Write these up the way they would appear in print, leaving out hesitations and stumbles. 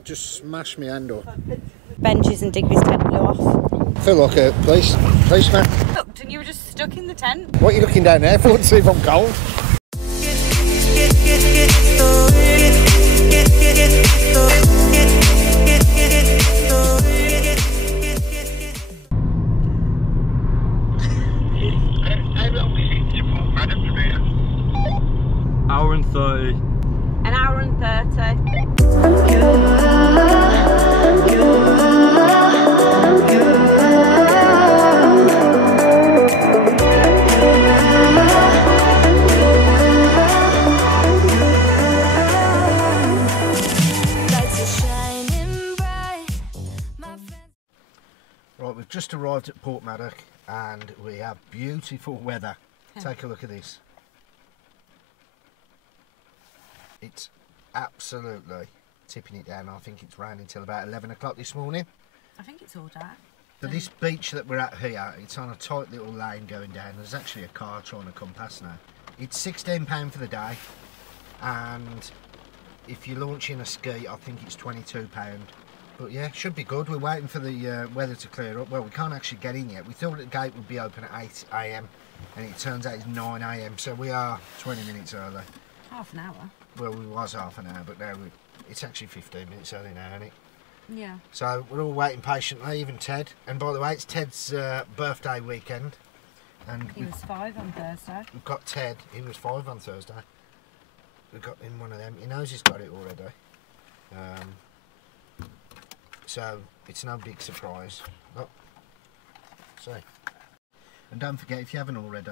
I've just smashed my hand up. Benji's and Digby's tent blew off. I feel like a policeman. Looked and you were just stuck in the tent. What are you looking down there for? To see if I'm cold? Hour and 30. An hour and 30. Right, we've just arrived at Porthmadog and we have beautiful weather. Take a look at this. It's absolutely tipping it down. I think it's raining till about 11 o'clock this morning. I think it's all dark. So this beach that we're at here, it's on a tight little lane going down. There's actually a car trying to come past now. It's £16 for the day, and if you're launching a ski, I think it's £22. But yeah, should be good. We're waiting for the weather to clear up. Well, we can't actually get in yet. We thought the gate would be open at 8 AM, and it turns out it's 9 AM, so we are 20 minutes early. Half an hour. Well, we was half an hour, but now it's actually 15 minutes early now, isn't it? Yeah. So we're all waiting patiently, even Ted. And by the way, it's Ted's birthday weekend. And he was 5 on Thursday. We've got Ted. He was 5 on Thursday. We've got him one of them. He knows he's got it already. So it's no big surprise. Look. See. And don't forget, if you haven't already,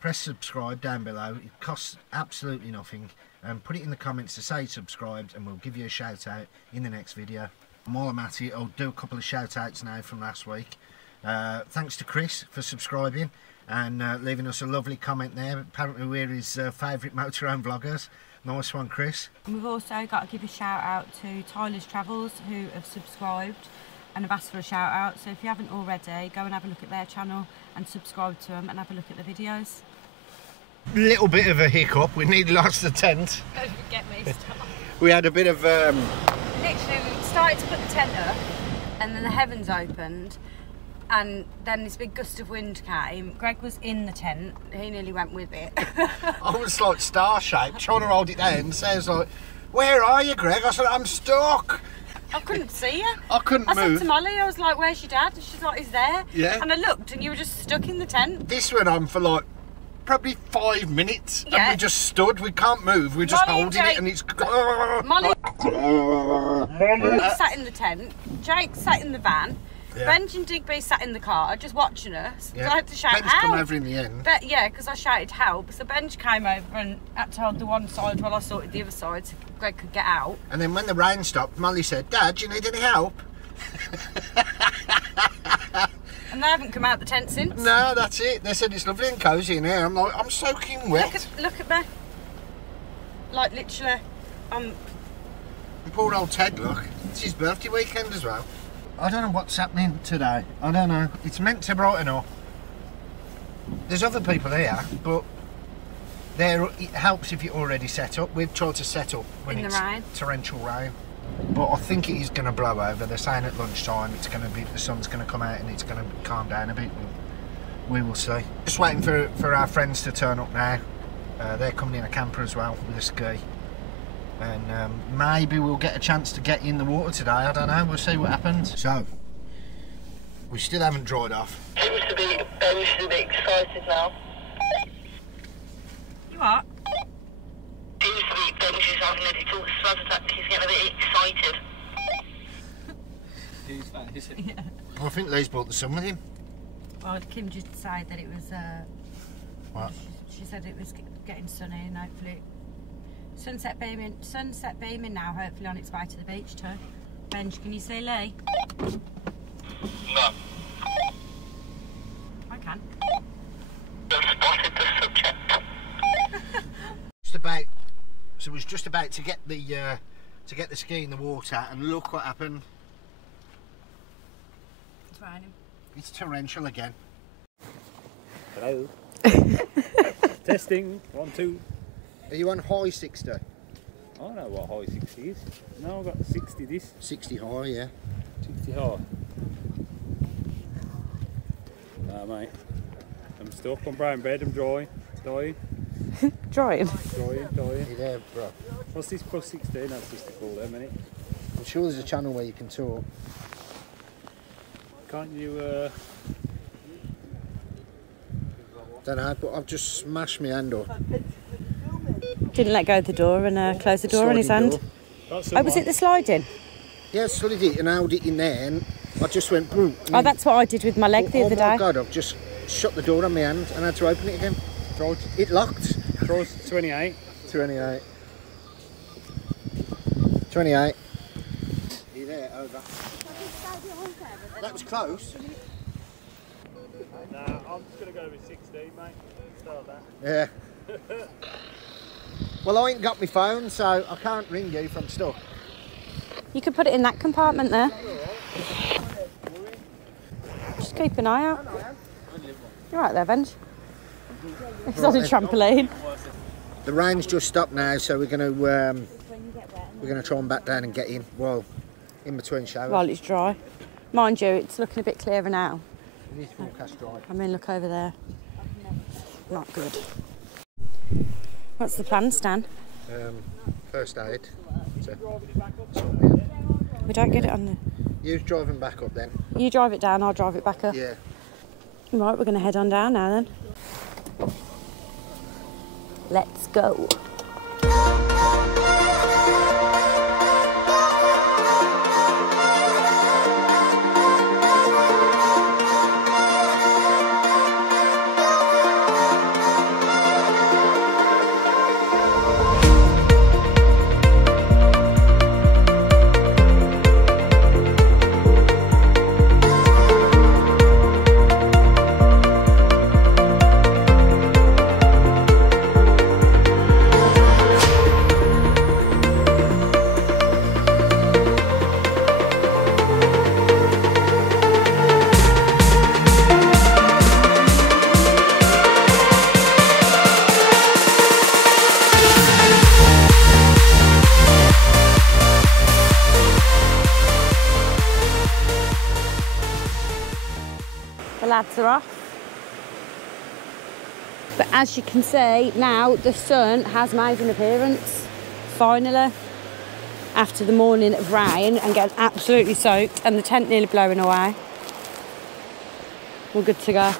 press subscribe down below. It costs absolutely nothing. And put it in the comments to say subscribed, and we'll give you a shout out in the next video. While I'm at it, I'll do a couple of shout outs now from last week. Thanks to Chris for subscribing and leaving us a lovely comment there. Apparently we're his favourite motorhome vloggers. Nice one, Chris. And we've also got to give a shout out to Tyler's Travels, who have subscribed and have asked for a shout out. So if you haven't already, go and have a look at their channel and subscribe to them and have a look at the videos. Little bit of a hiccup. We nearly lost the tent. Don't get me started. We had a bit of literally, we started to put the tent up and then the heavens opened and then this big gust of wind came. Greg was in the tent. He nearly went with it. I was like star-shaped, trying to hold it down. So I was like, "Where are you, Greg?" I said, "I'm stuck." I couldn't see you. I couldn't move. I said to Molly, I was like, "Where's your dad?" And she's like, "He's there." Yeah. And I looked and you were just stuck in the tent. This went on for like probably 5 minutes. Yeah. And we just stood. We can't move. We're just Molly holding it, and it's. Molly sat in the tent. Jake sat in the van. Yeah. Benj and Digby sat in the car just watching us. Yeah. I had to shout Benj help. come over in the end. But yeah, because I shouted help. So Benj came over and had to hold the one side while I sorted the other side so Greg could get out. And then when the rain stopped, Molly said, "Dad, do you need any help?" And they haven't come out the tent since. No, that's it. They said it's lovely and cosy in here. I'm like, I'm soaking wet. Look at me. Like literally, Poor old Ted, look. It's his birthday weekend as well. I don't know what's happening today. I don't know. It's meant to brighten up. There's other people here, but it helps if you're already set up. We've tried to set up when it's torrential rain. But I think it is going to blow over. They're saying at lunchtime it's going to be, the sun's going to come out and it's going to calm down a bit. We will see. Just waiting for our friends to turn up now. They're coming in a camper as well with a ski. And maybe we'll get a chance to get in the water today. I don't know. We'll see what happens. So, we still haven't dried off. Seems to be excited now. You what? Seems to be Benji's having a little spaz attack. He's getting a bit excited. He's fat, is he? Yeah. Well, I think Lee's brought the sun with him. Well, Kim just decided that it was. What? She said it was getting sunny and hopefully sunset beaming now. Hopefully on its way to the beach too. Benj, can you see Lee? No. I can. You've spotted the subject. So it was just about to get the ski in the water, and look what happened. It's raining. It's torrential again. Hello. Testing. 1, 2. Are you on high 60? I don't know what high 60 is. No, I've got 60 this. 60 high, yeah. 60 high. Nah, mate. I'm stuck. I'm brown bed. I'm drying. Dying. Drying? Dying. You there, bro? What's this plus 16? That's just a call them, innit? I'm sure there's a channel where you can talk. Can't you, Don't know, but I've just smashed my hand up. Didn't let go of the door and close the door on his hand. Door. Oh, was it the sliding? Yeah, I slid it and held it in there and I just went boom. Oh, that's what I did with my leg the other day. Oh my God, I've just shut the door on my hand and had to open it again. It locked. Draws 28. 28. 28. Are you there? Over. That was close. Nah, I'm just going to go with 16, mate. Start that. Yeah. Well, I ain't got my phone, so I can't ring you if I'm stuck. You could put it in that compartment there. Just keep an eye out. You're right there, Benj. He's on a trampoline. The rain's just stopped now, so we're gonna try and back down and get in. Well, in between showers. While it's dry. Mind you, it's looking a bit clearer now. It is forecast dry. I mean, look over there. Not good. What's the plan, Stan? First aid. We don't get it on the... You driving back up then? You drive it down, I'll drive it back up. Yeah. Right, we're going to head on down now then. Let's go. Lads are off. But as you can see now, the sun has made an appearance finally after the morning of rain and getting absolutely soaked and the tent nearly blowing away. We're good to go.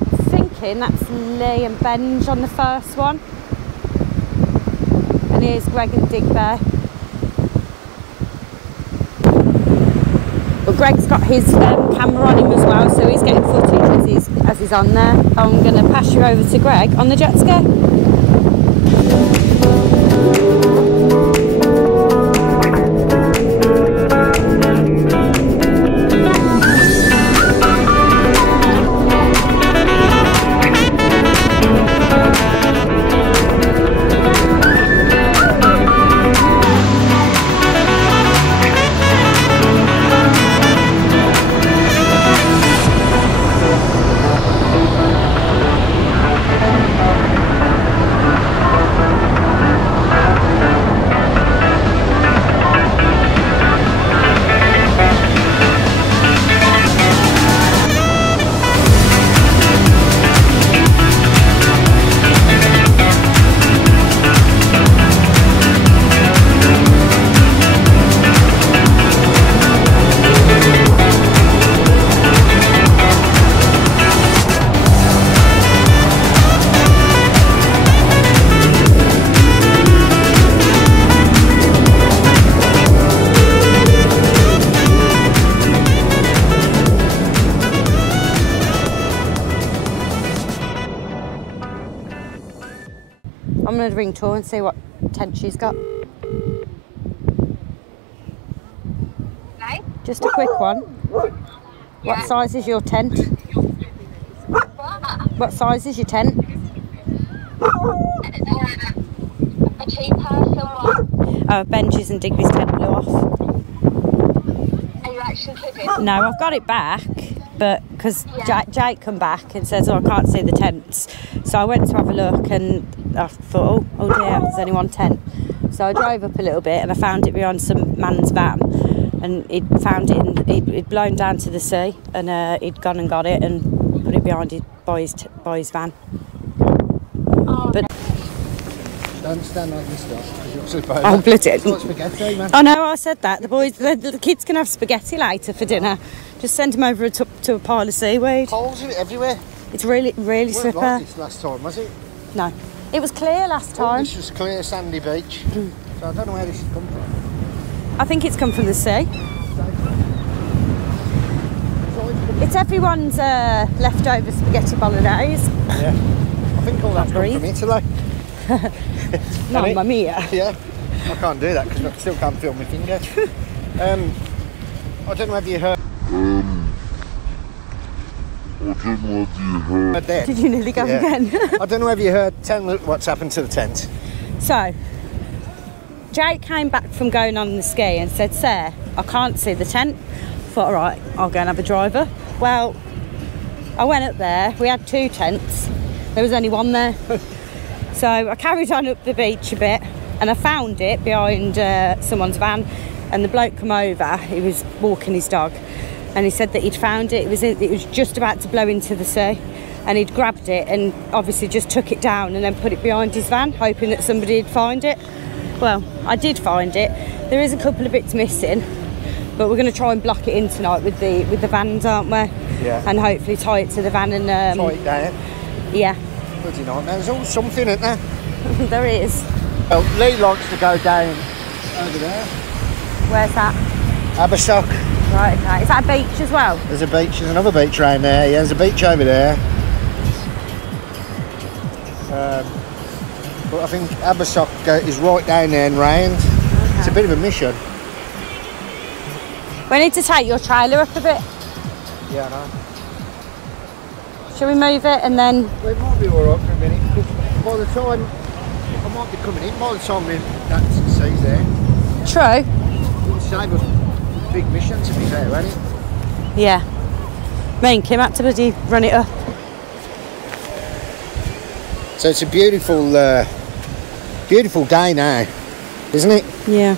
I'm thinking that's Lee and Benj on the first one, and here's Greg and Digby. But Greg's got his camera on him as well, so he's getting footage as he's on there. I'm going to pass you over to Greg on the jet ski. I'm going to ring Tor and see what tent she's got. Hey? Just a quick one. What size is your tent? What size is your tent? A cheaper, somewhat. Benji's and Digby's tent blew off. Are you actually kidding? No, I've got it back, but because Jake come back and says, oh, I can't see the tents. So I went to have a look and I thought, oh dear, there's only one tent. So I drove up a little bit and I found it behind some man's van, and he'd found it it'd blown down to the sea, and he'd gone and got it and put it behind it by his van. But Don't stand like this stuff, because you're super. oh, bloody! It's like spaghetti, man. I know, I said that. The kids can have spaghetti later for dinner. Just send them over to a pile of seaweed. Holes in it everywhere. It's really It weren't slippery. like this last time, was it? No, it was clear last time. This was clear sandy beach. So I don't know where this has come from. I think it's come from the sea. It's everyone's leftover spaghetti bolognese. Yeah. I think all that's come from Italy. Mamma mia. Yeah. I can't do that because I still can't feel my finger. I don't know if you heard. Then. Did you nearly go again? I don't know if you heard. Tell me what's happened to the tent. So, Jake came back from going on the ski and said, Sarah, I can't see the tent. I thought, all right, I'll go and have a driver. Well, I went up there. We had 2 tents. There was only one there. So I carried on up the beach a bit and I found it behind someone's van, and the bloke come over. He was walking his dog and he said that he'd found it. It was just about to blow into the sea, and he'd grabbed it and obviously just took it down and then put it behind his van, hoping that somebody'd find it. Well, I did find it. There is a couple of bits missing, but we're going to try and block it in tonight with the vans, aren't we? Yeah. And hopefully tie it to the van and tie it down. Yeah. Bloody nightmare. There's always something, isn't there? There is. Well, Lee likes to go down over there. Where's that? Abersock. Right, okay. Is that a beach as well? There's a beach. There's another beach around there. Yeah, there's a beach over there. But I think Abersock is right down there and round. Okay. It's a bit of a mission. We need to take your trailer up a bit. Yeah, I know. Shall we move it and then... Well, it might be alright for a minute, because by the time I might be coming in, by the time that sea's there. True. It would save a big mission, to be fair, won't it? Yeah. Me and Kim had to bloody run it up. So it's a beautiful, beautiful day now, isn't it? Yeah.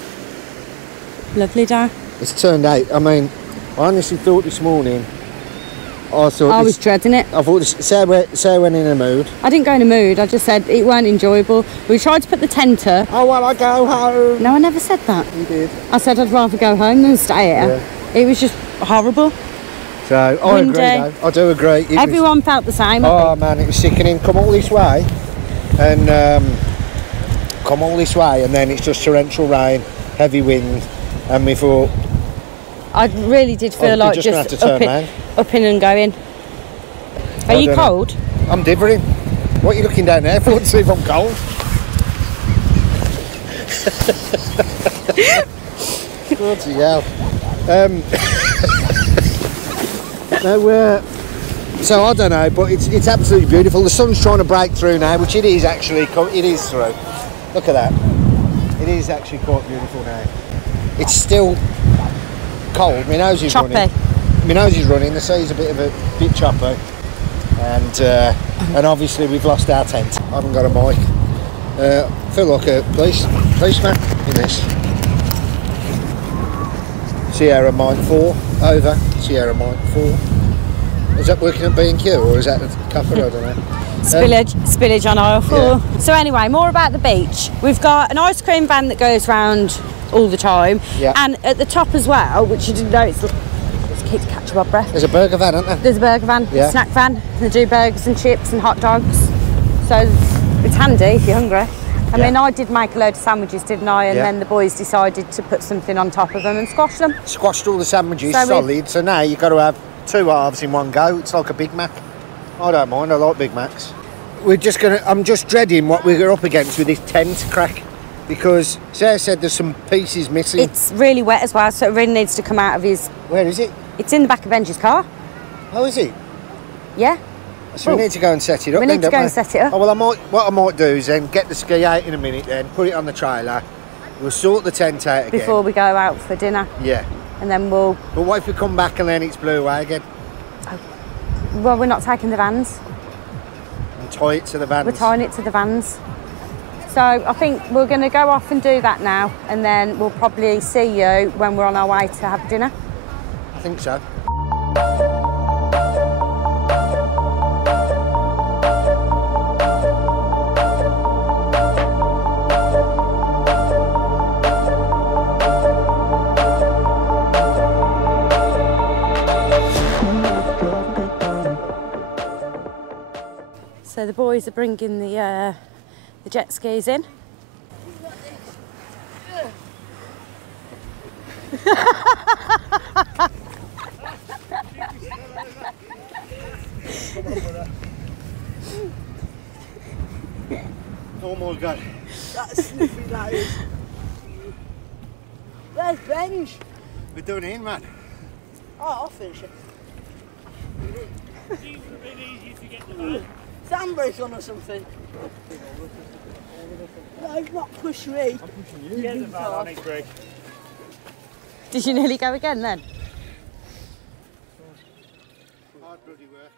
Lovely day. It's turned out. I mean, I honestly thought this morning. I was dreading it. I thought Sarah went in a mood. I didn't go in a mood. I just said it weren't enjoyable. We tried to put the tent up. Oh well, I go home. No, I never said that. You did. I said I'd rather go home than stay here. Yeah. It was just horrible. So I agree. Though. I do agree. Everyone felt the same. Oh man, it was sickening. Come all this way, and then it's just torrential rain, heavy wind, and we thought. I really did feel like just up in and going. Are you cold? I'm divering. What are you looking down there for to see if I'm cold? Bloody hell. So I don't know, but it's absolutely beautiful. The sun's trying to break through now, which it is actually. It is through. Look at that. It is actually quite beautiful now. It's still cold. My nose is choppy. Running. My nose is running. The sea's a bit choppy, and obviously we've lost our tent. I haven't got a mic. I feel like a policeman in this. Sierra Mike 4 over. Sierra Mike 4. Is that working at B&Q or is that the cafe? I don't know. Spillage on aisle 4. Yeah. So anyway, more about the beach. We've got an ice cream van that goes round all the time, and at the top as well, which you didn't know, it's keep to catch my breath. There's a burger van, isn't there? There's a burger van, a snack van. They do burgers and chips and hot dogs, so it's handy if you're hungry. I mean, I did make a load of sandwiches, didn't I? And then the boys decided to put something on top of them and squash them. Squashed all the sandwiches, solid. So now you've got to have 2 halves in one go. It's like a Big Mac. I don't mind. I like Big Macs. I'm just dreading what we're up against with this tent crack, because Sarah said there's some pieces missing. It's really wet as well, so it really needs to come out of his... Where is it? It's in the back of Benji's car. Oh, is it? Yeah. So we need to go and set it up. We need to go and set it up. Oh, well, what I might do is then get the ski out in a minute, then put it on the trailer. We'll sort the tent out again. Before we go out for dinner. Yeah. And then we'll... But what if we come back and then it's blew away again? Oh. Well, we're not taking the vans. And tie it to the vans? We're tying it to the vans. So I think we're going to go off and do that now, and then we'll probably see you when we're on our way to have dinner. I think so. So the boys are bringing the jet skis in. Oh my God. That's sniffy, that is. Where's Benj? We're doing it in, man. Oh, I'll finish it. Handbrake on or something. No, not push me. I'm pushing you. Get the van on it, Greg. Did you nearly go again then? Hard bloody work.